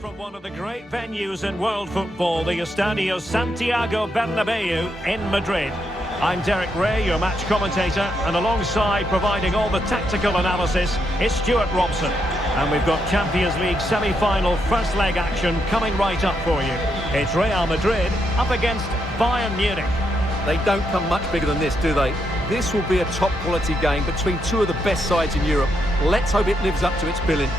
from one of the great venues in world football, the Estadio Santiago Bernabeu in Madrid. I'm Derek Ray, your match commentator, and alongside providing all the tactical analysis is Stuart Robson. And we've got Champions League semi-final first leg action coming right up for you. It's Real Madrid up against Bayern Munich. They don't come much bigger than this, do they? This will be a top quality game between two of the best sides in Europe. Let's hope it lives up to its billing.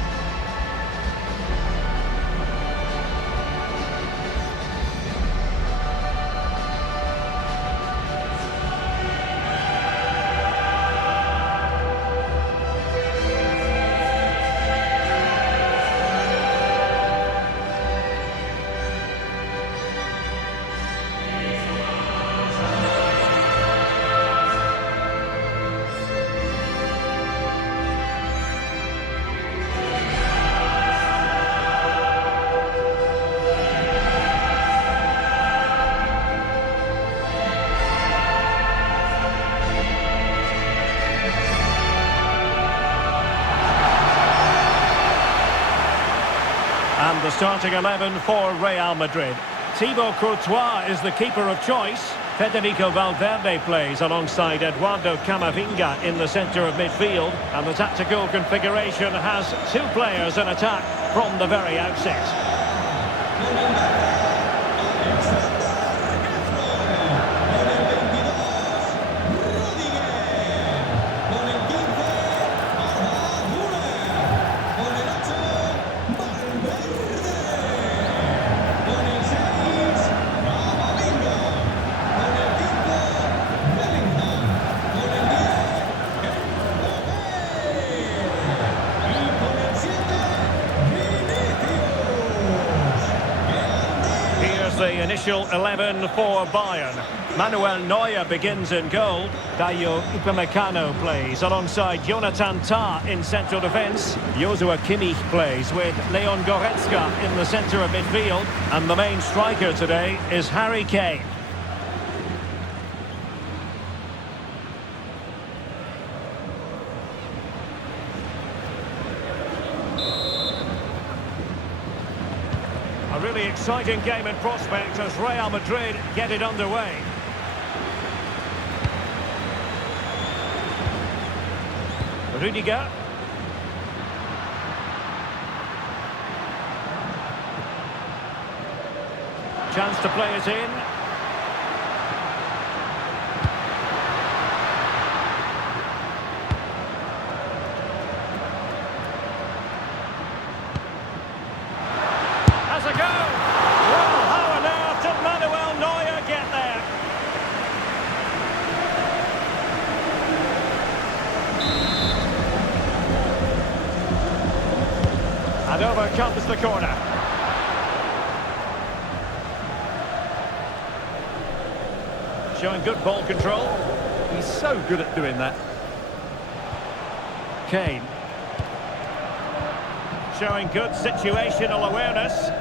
And the starting 11 for Real Madrid. Thibaut Courtois is the keeper of choice. Federico Valverde plays alongside Eduardo Camavinga in the centre of midfield. And the tactical configuration has two players in attack from the very outset. The initial 11 for Bayern. Manuel Neuer begins in goal. Dayo Upamecano plays alongside Jonathan Tah in central defence. Joshua Kimmich plays with Leon Goretzka in the centre of midfield. And the main striker today is Harry Kane. A really exciting game in prospect as Real Madrid get it underway. Rudiger. Chance to play it in. Has a go! Well, how on earth did Manuel Neuer get there? And over comes the corner. Showing good ball control. He's so good at doing that. Kane. Showing good situational awareness.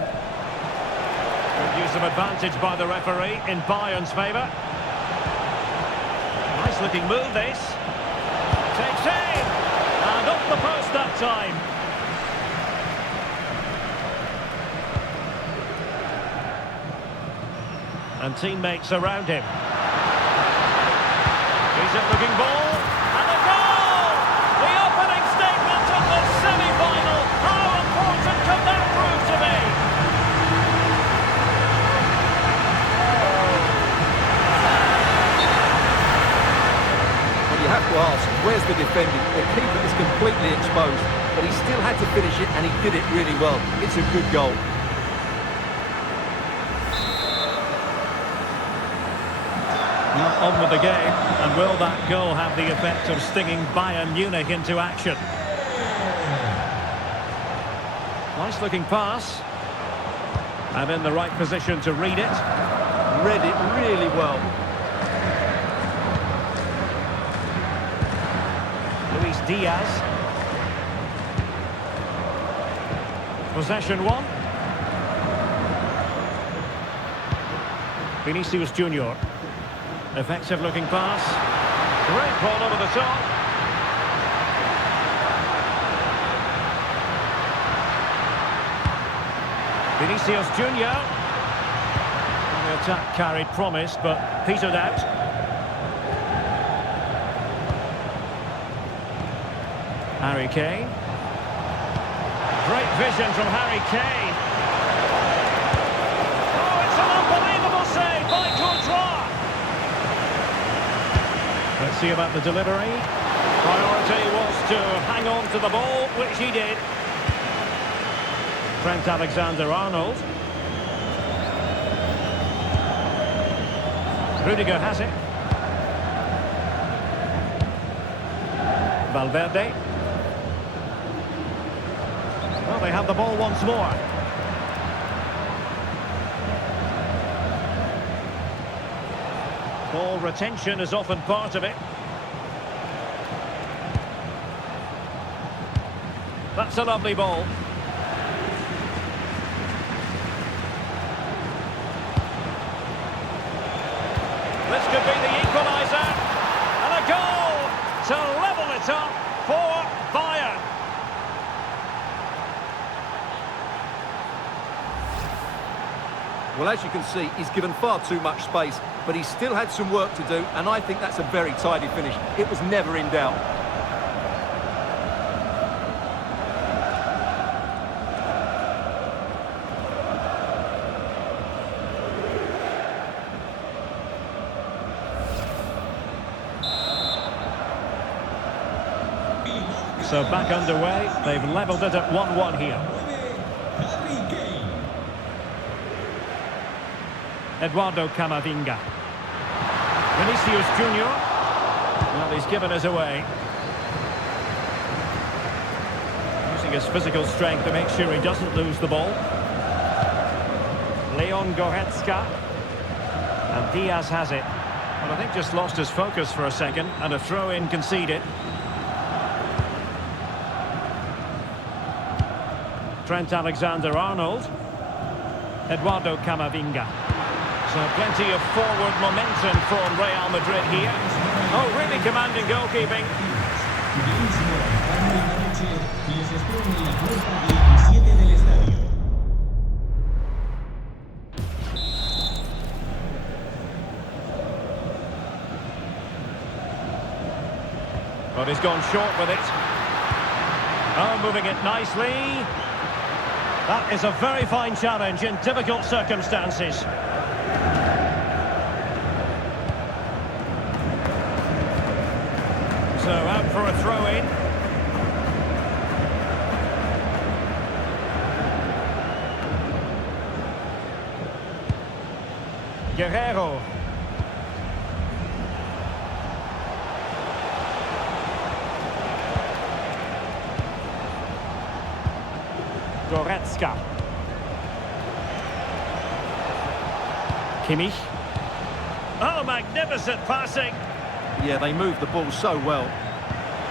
Good use of advantage by the referee in Bayern's favour. Nice looking move this. Takes aim. And up the post that time. And teammates around him. Decent looking ball. And a goal! The opening statement of the semi-final. How important can that prove to be? Well, you have to ask, where's the defending? The keeper is completely exposed, but he still had to finish it, and he did it really well. It's a good goal. Now on with the game, and will that goal have the effect of stinging Bayern Munich into action? Nice looking pass. And in the right position to read it. Read it really well. Luis Diaz. Possession one. Vinicius Junior. Effective looking pass. Great ball over the top. Vinicius Junior. The attack carried promise, but petered out. Harry Kane. Great vision from Harry Kane. Oh, it's an unbelievable save by Courtois. Let's see about the delivery. Priority was to hang on to the ball, which he did. Trent Alexander-Arnold. Rudiger has it. Valverde. Well, they have the ball once more. Ball retention is often part of it. That's a lovely ball. This could be the equaliser. And a goal to level it up for Bayern. Well, as you can see, he's given far too much space, but he still had some work to do, and I think that's a very tidy finish. It was never in doubt. So back underway, they've levelled it at 1-1 here. Eduardo Camavinga. Vinicius Junior. Well, he's given us away. Using his physical strength to make sure he doesn't lose the ball. Leon Goretzka. And Diaz has it. Well, I think just lost his focus for a second, and a throw-in conceded. Trent Alexander-Arnold. Eduardo Camavinga. So plenty of forward momentum from Real Madrid here. Oh, really commanding goalkeeping. But he's gone short with it. Oh, moving it nicely. That is a very fine challenge in difficult circumstances. So out for a throw-in. Guerrero. Goretzka. Kimmich. Oh, magnificent passing. Yeah, they moved the ball so well.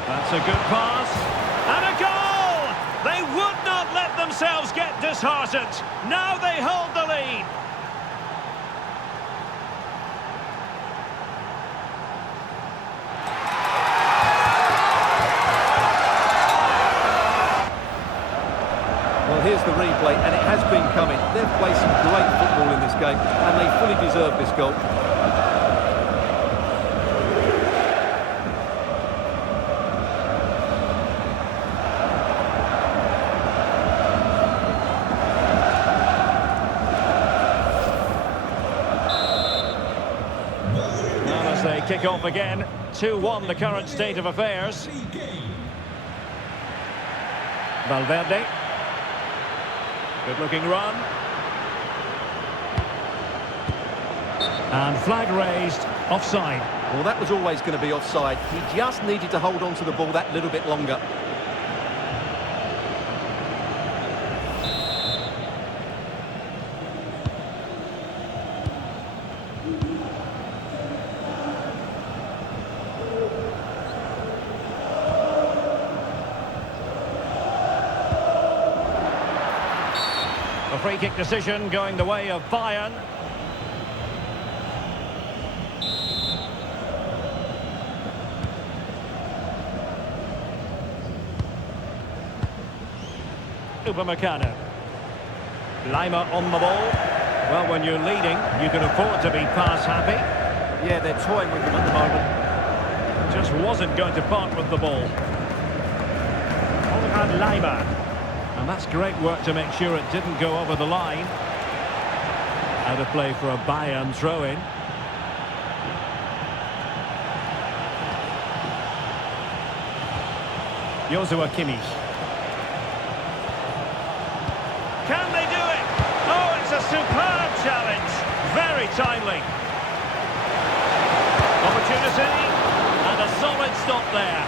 That's a good pass. And a goal! They would not let themselves get disheartened. Now they hold the lead. Well, here's the replay, and it has been coming. They've played some great football in this game, and they fully deserve this goal. Now as they kick off again, 2-1 the current state of affairs. Valverde. Good looking run. And flag raised, offside. Well, that was always going to be offside. He just needed to hold on to the ball that little bit longer. A free kick decision going the way of Bayern. Upamecano. Lima on the ball. Well, when you're leading, you can afford to be pass happy. Yeah, they're toying with them at the moment. Just wasn't going to part with the ball. On Lima. And that's great work to make sure it didn't go over the line. Out of play for a Bayern throw-in. Joshua Kimmich. Can they do it? Oh, it's a superb challenge. Very timely. Opportunity. And a solid stop there.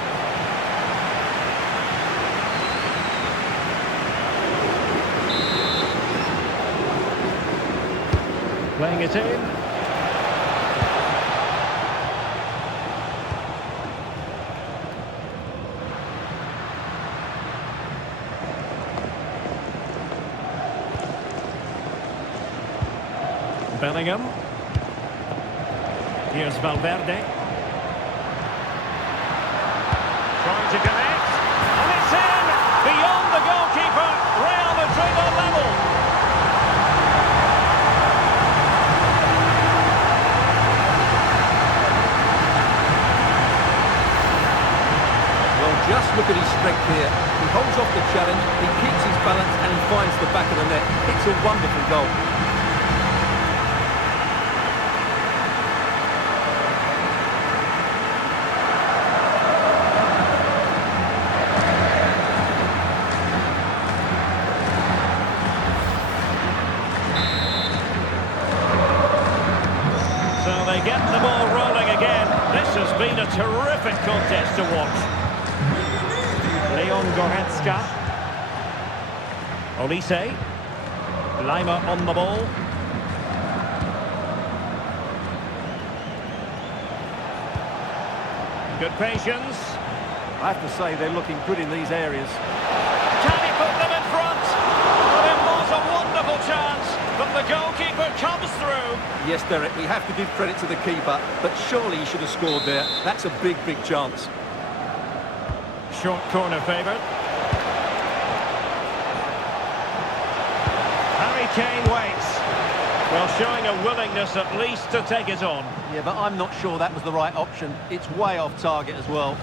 Playing it in. Bellingham. Here's Valverde. Trying to connect. And it's in! Beyond the goalkeeper. Real Madrid on level. Well, just look at his strength here. He holds off the challenge, he keeps his balance, and he finds the back of the net. It's a wonderful goal. They get the ball rolling again. This has been a terrific contest to watch. Leon Goretzka. Olise. Lima on the ball. Good patience. I have to say, they're looking good in these areas. Can he put them in front? Well, it was a wonderful chance, but the goalkeeper comes through. Yes, Derek, we have to give credit to the keeper, but surely he should have scored there. That's a big, big chance. Short corner favoured. Harry Kane waits. Well, showing a willingness at least to take it on. Yeah, but I'm not sure that was the right option. It's way off target as well.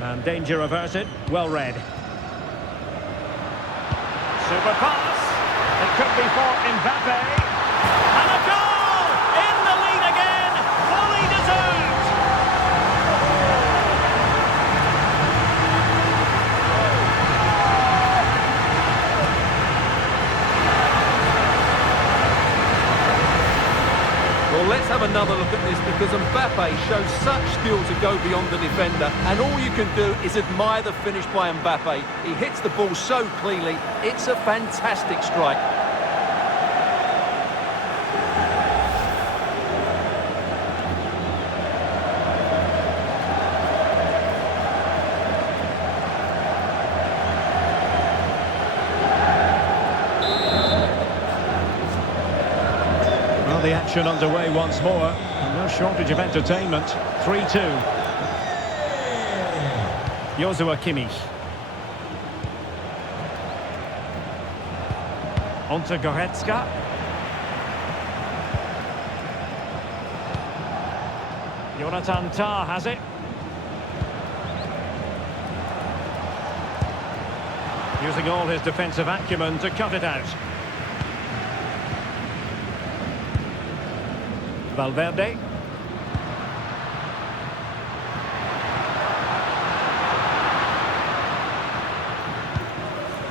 And danger averted. Well read. Super pass. It could be for Mbappe. And a goal! In the lead again! Fully deserved! Well, let's have another look at this, because Mbappe shows such skill to go beyond the defender, and all you can do is admire the finish by Mbappe. He hits the ball so cleanly. It's a fantastic strike. The action underway once more. No shortage of entertainment. 3-2. Joshua Kimmich. On to Goretzka. Jonathan Tah has it. Using all his defensive acumen to cut it out. Valverde.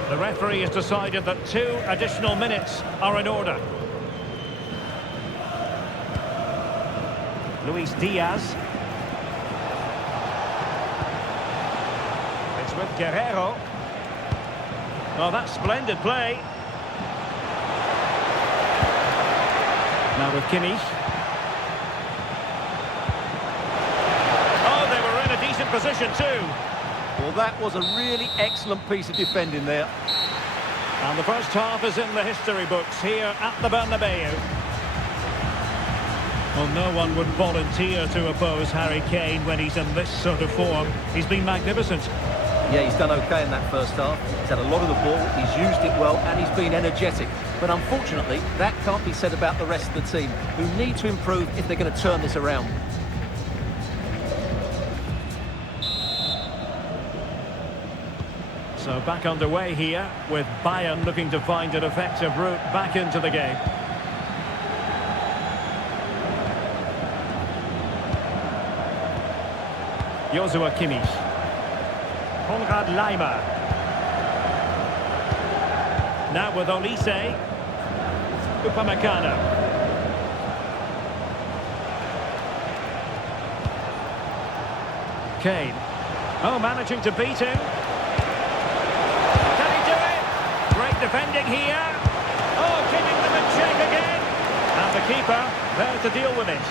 The referee has decided that 2 additional minutes are in order. Luis Diaz. It's with Guerrero. Oh, that's splendid play. Now with Kimmich. Position too. Well, that was a really excellent piece of defending there. And the first half is in the history books here at the Bernabeu. Well, no one would volunteer to oppose Harry Kane when he's in this sort of form. He's been magnificent. Yeah, he's done okay in that first half. He's had a lot of the ball, he's used it well, and he's been energetic. But unfortunately, that can't be said about the rest of the team, who need to improve if they're going to turn this around. So back underway here, with Bayern looking to find an effective route back into the game. Joshua Kimmich. Konrad Laimer. Now with Olise. Upamecano. Kane. Oh, managing to beat him. Can he do it? Great defending here. Oh, keeping them in check again. And the keeper there to deal with it.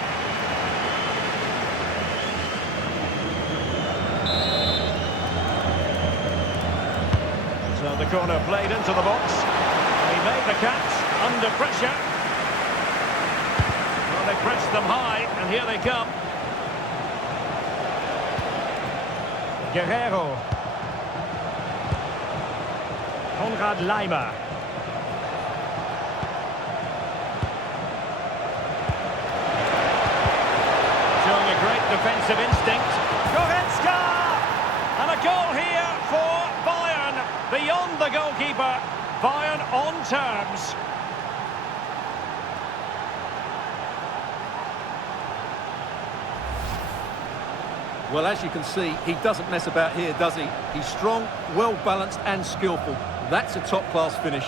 So the corner played into the box. He made the catch under pressure. Well, they pressed them high, and here they come. Guerrero. Konrad Laimer. Showing a great defensive instinct. Goretzka! And a goal here for Bayern. Beyond the goalkeeper. Bayern on terms. Well, as you can see, he doesn't mess about here, does he? He's strong, well-balanced and skillful. That's a top-class finish.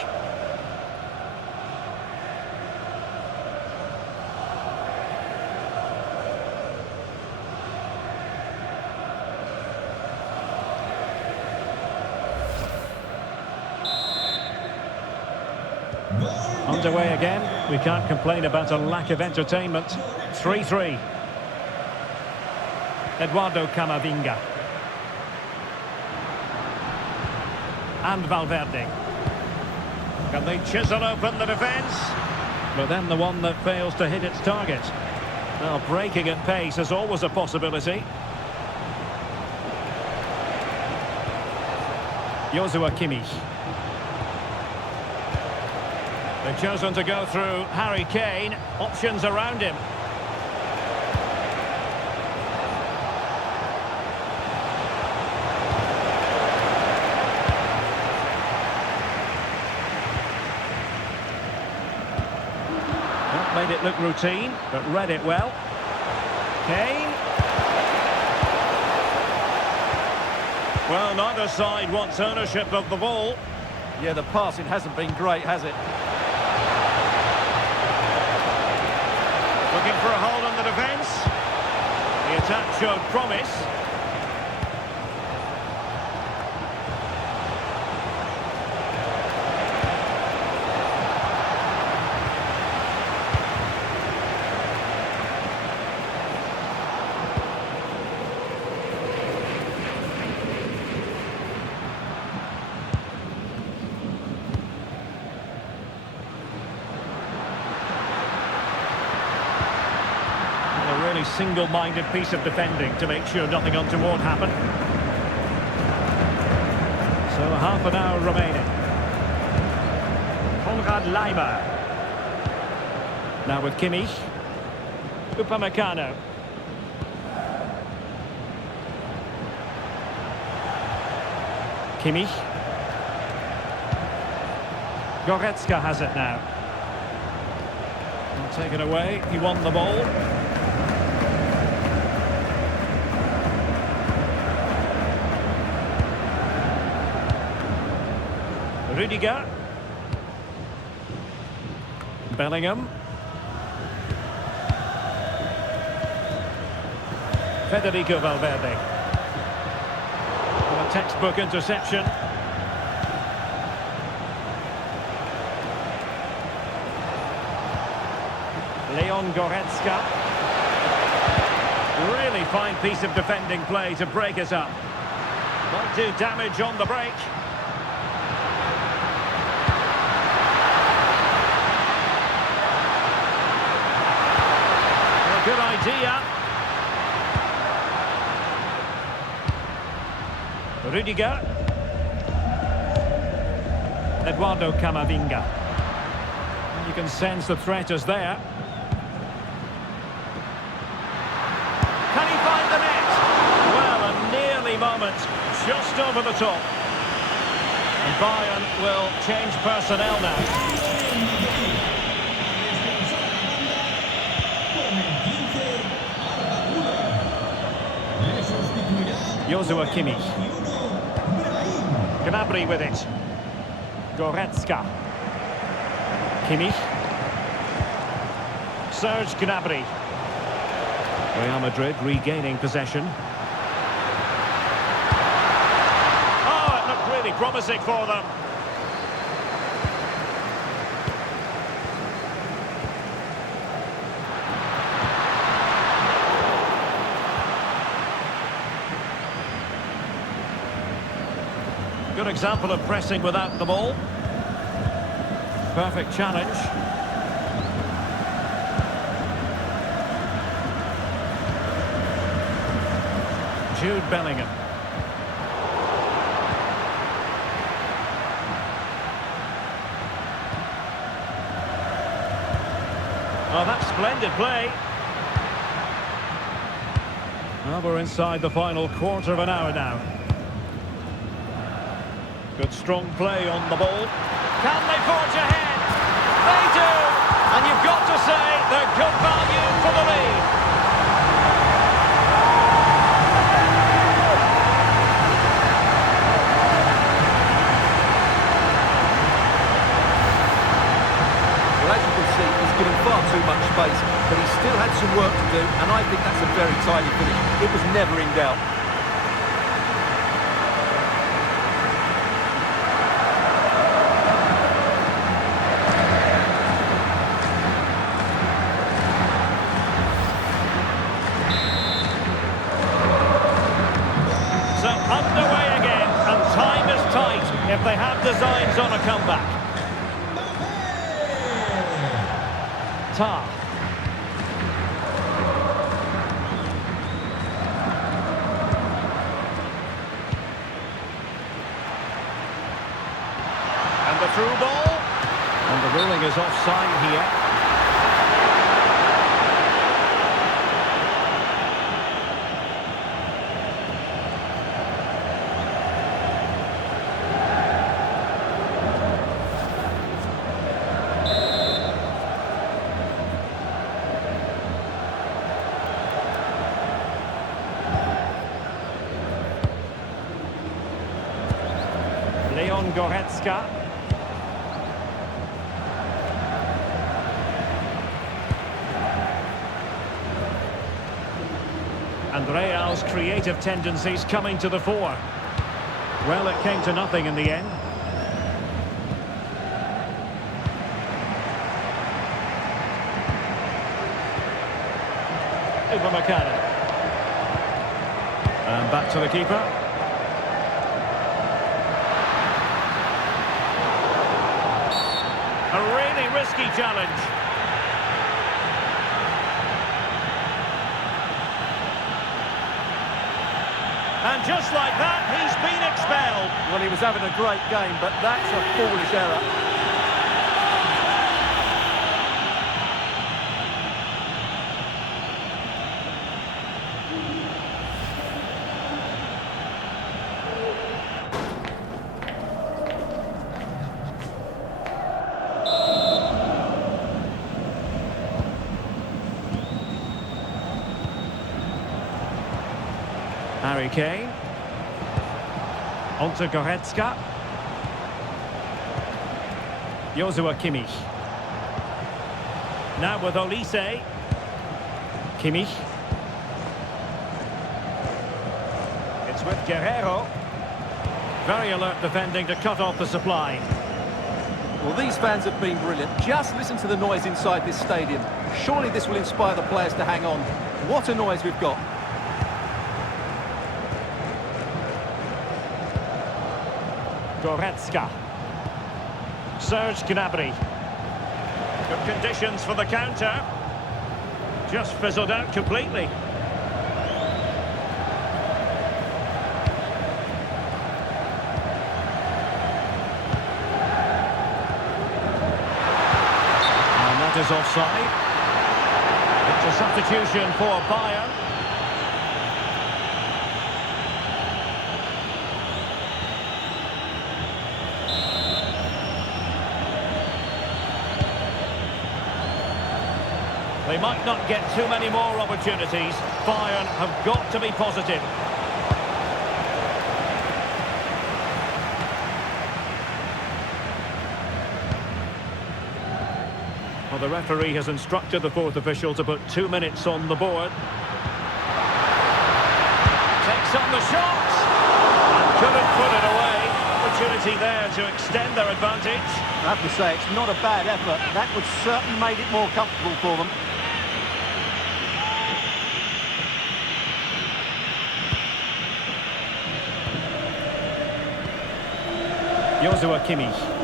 Underway again. We can't complain about a lack of entertainment. 3-3. Eduardo Camavinga. And Valverde. Can they chisel open the defence? But then the one that fails to hit its target. Well, breaking at pace is always a possibility. Joshua Kimmich. They've chosen to go through Harry Kane. Options around him. Made it look routine, but read it well. Kane. Well, neither side wants ownership of the ball. Yeah, the passing hasn't been great, has it? Looking for a hold on the defence. The attack showed promise. Really single-minded piece of defending to make sure nothing untoward happened. So half an hour remaining. Konrad Laimer. Now with Kimmich. Upamecano. Kimmich. Goretzka has it now. And take it away. He won the ball. Rudiger. Bellingham. Federico Valverde. And a textbook interception. Leon Goretzka. Really fine piece of defending play to break us up. Not do damage on the break. Good idea. Rudiger. Eduardo Camavinga. You can sense the threat is there. Can he find the net? Well, a nearly moment. Just over the top. And Bayern will change personnel now. Joshua Kimmich. Gnabry with it. Goretzka. Kimmich. Serge Gnabry. Real Madrid regaining possession. Oh, it looked really promising for them. Good example of pressing without the ball. Perfect challenge. Jude Bellingham. Oh, that's splendid play. Well, we're inside the final quarter of an hour now. Good strong play on the ball. Can they forge ahead? They do! And you've got to say they're good value for the lead. Well, as you can see, he's given far too much space, but he still had some work to do, and I think that's a very tidy finish. It was never in doubt. If they have designs on a comeback. Tar. And the through ball. And the ruling is offside here. Goretzka. And Real's creative tendencies coming to the fore. Well, it came to nothing in the end. Upamecano. And back to the keeper. A really risky challenge. And just like that, he's been expelled. Well, he was having a great game, but that's a foolish error. Harry Kane. On to Goretzka. Joshua Kimmich. Now with Olise. Kimmich. It's with Guerrero. Very alert defending to cut off the supply. Well, these fans have been brilliant. Just listen to the noise inside this stadium. Surely this will inspire the players to hang on. What a noise we've got. Goretzka. Serge Gnabry. Good conditions for the counter. Just fizzled out completely. Is offside. It's a substitution for Bayern. They might not get too many more opportunities. Bayern have got to be positive. Well, the referee has instructed the fourth official to put 2 minutes on the board. Takes on the shot! And couldn't put it away. Opportunity there to extend their advantage. I have to say, it's not a bad effort. That would certainly make it more comfortable for them. Joshua Kimmich.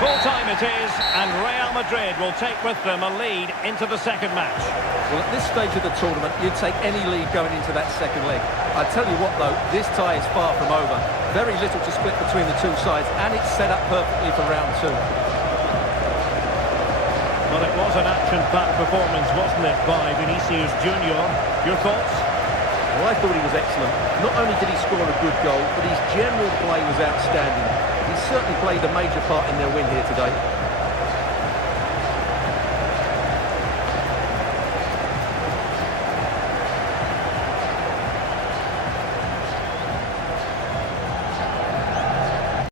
Full-time it is, and Real Madrid will take with them a lead into the second match. Well, at this stage of the tournament, you'd take any lead going into that second leg. I tell you what, though, this tie is far from over. Very little to split between the two sides, and it's set up perfectly for round two. Well, it was an action-packed performance, wasn't it, by Vinicius Junior? Your thoughts? Well, I thought he was excellent. Not only did he score a good goal, but his general play was outstanding. He certainly played a major part in their win here today.